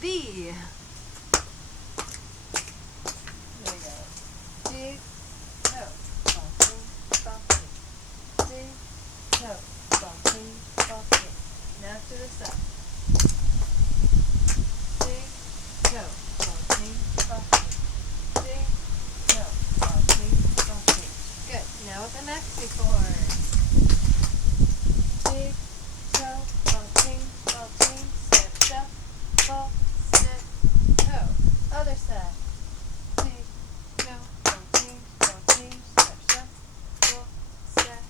B. There we go. Big toe, bumping, bumping. Big toe, bumping, bumping. Now to the side. Big toe, bumping, bumping. Big toe, bumping, bumping. Good. Now with the maxi chord. Big toe, bumping, bumping. Step, shuffle, step, toe. Other side. Big toe, bumping, bumping. Step, shuffle, step,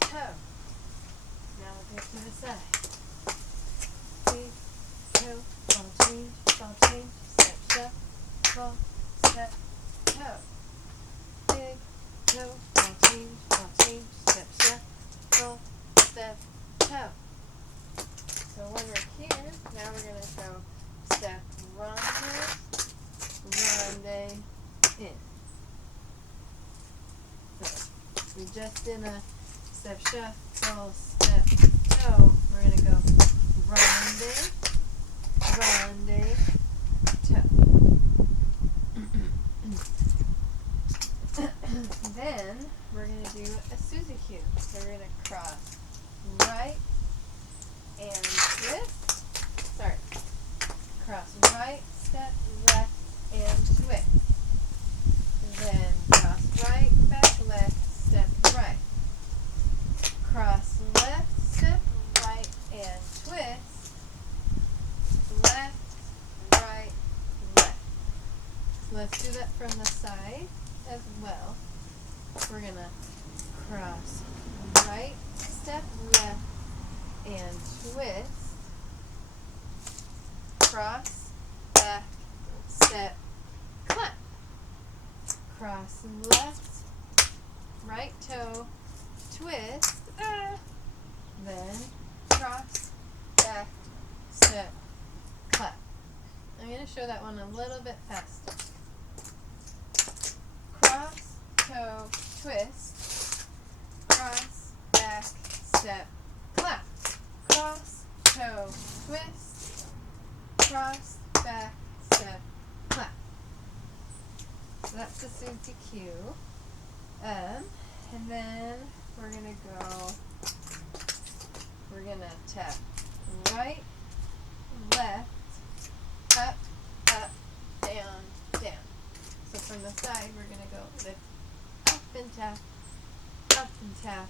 toe. Now we'll go to the side. Big toe, bumping, bumping. Step, shuffle, step, toe. Big toe, bumping, bumping. Step, shuffle, step, toe. So when we're here, now we're going to go step ronde, ronde, in. So we just did a step shuffle, step toe. We're going to go ronde, ronde, toe. Then we're going to do a Suzy Q. So we're going to cross right and twist. Sorry. Cross right, step, left, and twist. Then cross right, back, left, step, right. Cross left, step, right, and twist. Left, right, left. So let's do that from the side as well. We're going to cross right, step, left, and twist. Cross, back, step, clap. Cross left, right toe, twist, then cross, back, step, clap. I'm going to show that one a little bit faster. Cross, toe, twist, cross, back, step, clap. Cross, toe, twist, cross, back, step, clap. So that's the Suzy Q. And then we're going to tap right, left, up, up, down, down. So from the side, we're going to go lift, up and tap,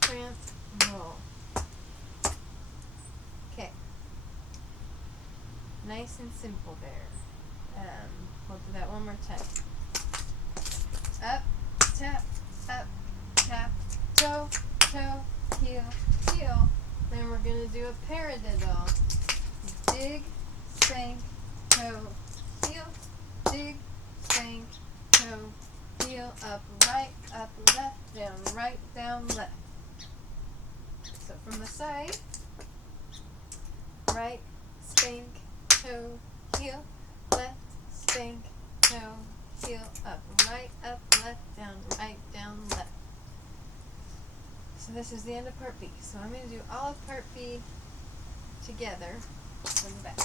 cramp, roll. Okay. Nice and simple there. We'll do that one more time. Up, tap, toe, toe, heel, heel. Then we're going to do a paradiddle. Dig, spank, toe, heel, dig, spank, toe, heel, up, left, down, right, down, left. So from the side, right, spank, toe, heel, left, spank, toe, heel, up, left, down, right, down, left. So this is the end of part B. So I'm going to do all of part B together from the back.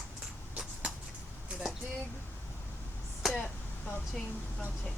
With our dig, step, ball change, ball change.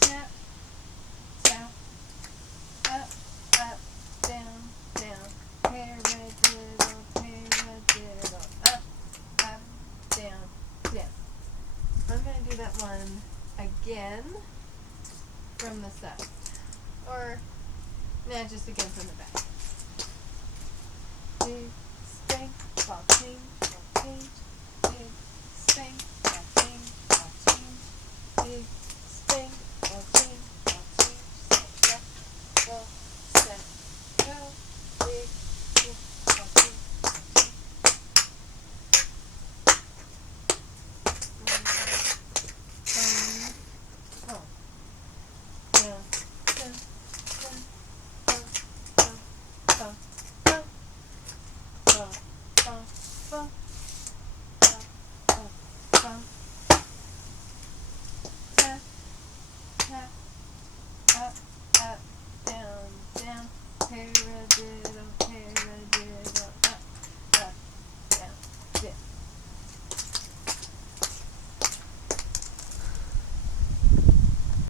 Tap, tap, up, up, down, down, paradiddle, paradiddle, up, down, down. I'm going to do that one again from the side. Or, just again from the back. Dig, spank, ball change, dig, spank, ball change, dig, spank, ball change, step, go, step, go, dig, ball change. bump, tap, tap, up, up, down, down, paradiddle.